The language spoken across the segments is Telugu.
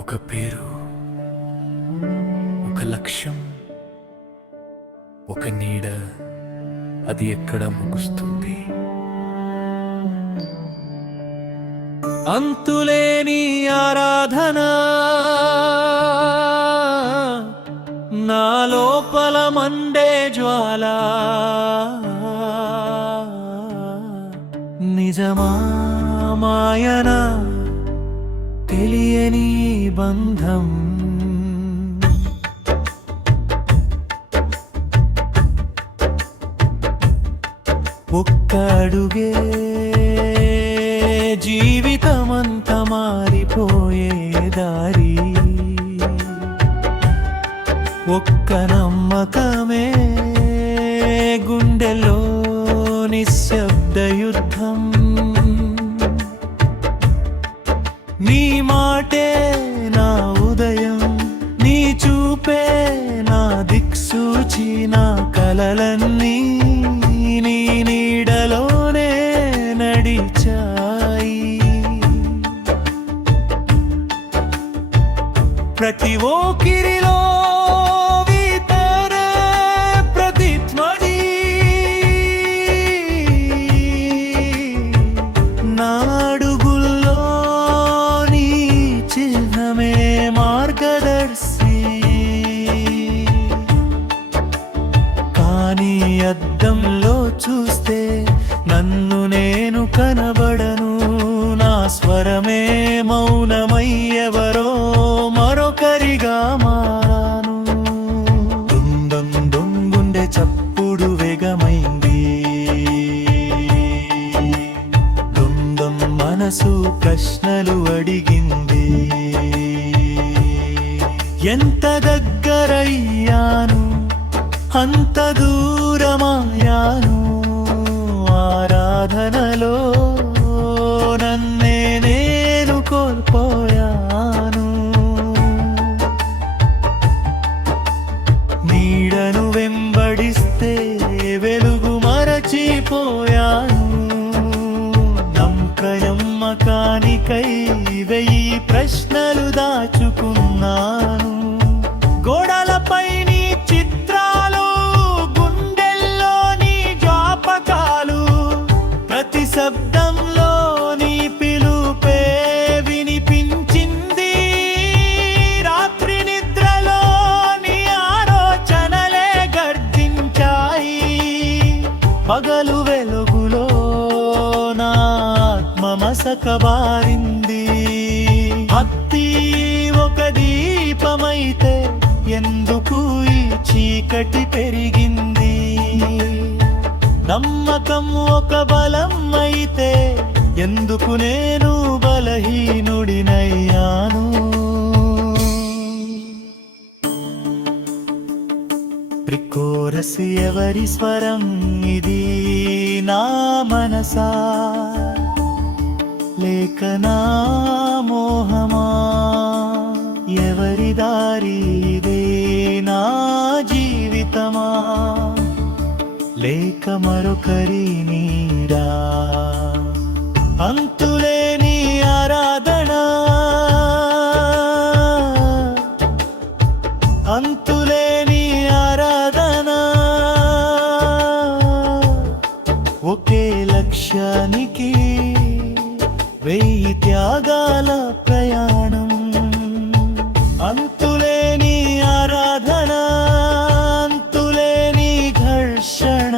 ఒక పేరు, ఒక లక్ష్యం, ఒక నీడ, అది ఎక్కడ ముగుస్తుంది? అంతులేని ఆరాధన నా లోపల మండే జ్వాల, నిజమా మాయనా తెలియని బంధం. ఒక్క అడుగే జీవితమంత మారిపోయే దారి, ఒక్క నమ్మకమే గుండెలో నిశ్శబ్ద యుద్ధం. నీ మాటే నా ఉదయం, నీ చూపే నా దిక్సూచి, నా కలలన్నీ నీ నీడలోనే నడిచాయి. ప్రతి ఓకిరిలో అద్దంలో చూస్తే నన్ను నేను కనబడను, నా స్వరమే మౌనమై ఎవరో మరొకరిగా మారాను. దుందం దొంగుండె చప్పుడు వేగమైంది, దుందం మనసు ప్రశ్నలు అడిగింది. ఎంత దగ్గరయ్యాను, అంత దూరమాయాను, ఆరాధనలో నన్నే నేను కోల్పోయాను. నీడను వెంబడిస్తే వెలుగు మరచిపోయాను, నమ్మకానికై 1000 ప్రశ్నలు దాచుకున్నాను. గోడలపై నీ చిత్రాలు, గుండెల్లో నీ జ్ఞాపకాలు, ప్రతి శబ్దంలో నీ పిలుపే వినిపించింది. రాత్రి నిద్రలో నీ ఆలోచనలే గర్జించాయి, పగలు వెలుగులో నా ఆత్మ మసకబారింది. భక్తి ఒక దీపమైతే ఎందుకు ఈ చీకటి పెరిగింది? నమ్మకం ఒక బలం అయితే ఎందుకు నేను బలహీనుడినయ్యాను? ప్రికోరస్ ఎవరి స్వరం ఇది? నా మనసా లేక నా మోహమా? ఎవరి దారి ఇదే? నా జీవితమా లేక మరొకరి నీడా? అంతులేని ఆరాధన, అంతులేని ఆరాధన, ఒకే లక్ష్యానికి 1000 త్యాగాల ప్రయాణం. అంతులేని ఆరాధన, అంతులేని ఘర్షణ.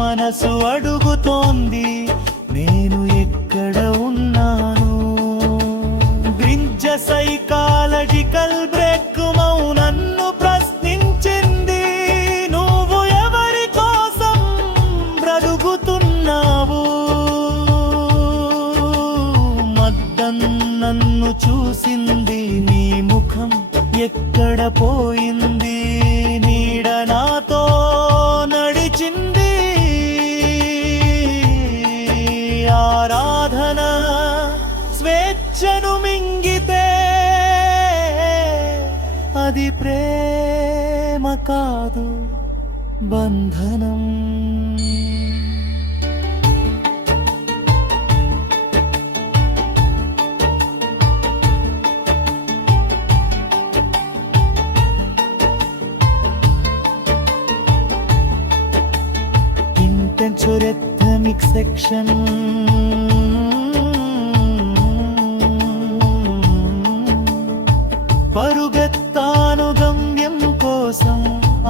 మనసు అడుగుతోంది, నేను ఎక్కడ ఉన్నాను? బ్రిడ్జ్ సైకాలజికల్ బ్రేక్ నన్ను ప్రశ్నించింది. నువ్వు ఎవరి కోసం బ్రతుకుతున్నావు? మద్దం నన్ను చూసింది, నీ ముఖం ఎక్కడ పోయింది? నీడ నాతో నడిచింది. ఆరాధన స్వేచ్ఛను మింగితే అది ప్రేమ కాదు, బంధనం. rhythmic section. పరుగెత్తాను గమ్యం కోసం,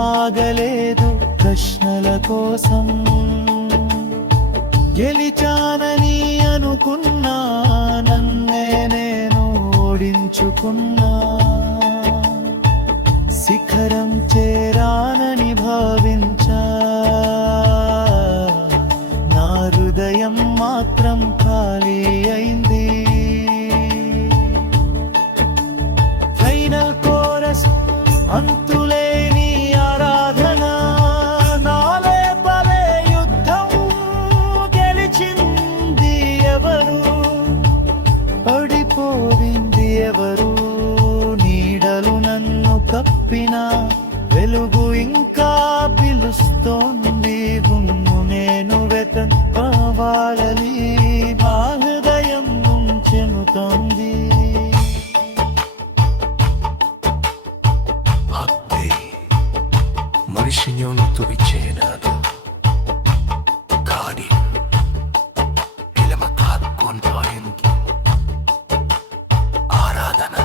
ఆగలేదు ప్రశ్నల కోసం. గెలిచానని అనుకున్నా, నన్నే నేను ఓడించుకున్నా. శిఖరం చేరానని భావించా, నా హృదయం మాత్రం ఖాళీ అయింది. ఫైనల్ కోరస్ అంతులేని ఆరాధన, నాలే పలే యుద్ధం. గెలిచింది ఎవరు, పడిపోయింది ఎవరు? నీడలు నన్ను కప్పిన, వెలుగు ఇంకా పిలుస్తోంది. గుమ్ము నేను వెతకాలని నా హృదయం చెబుతోంది. భక్తి మనిషిని ఒంతువిచ్చేనాడు, కానీ ఎలమతాత్కొంటాయింది. ఆరాధన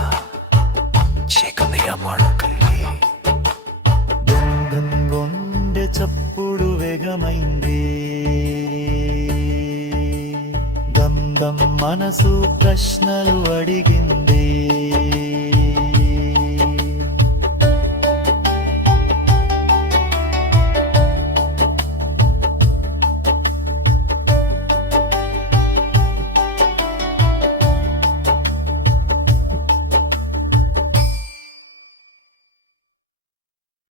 చేకలయమాడకల్లి. దొంగం గుండె చప్పుడు వేగమైంది. దమ్ దమ్ మనసు ప్రశ్నలు అడిగింది.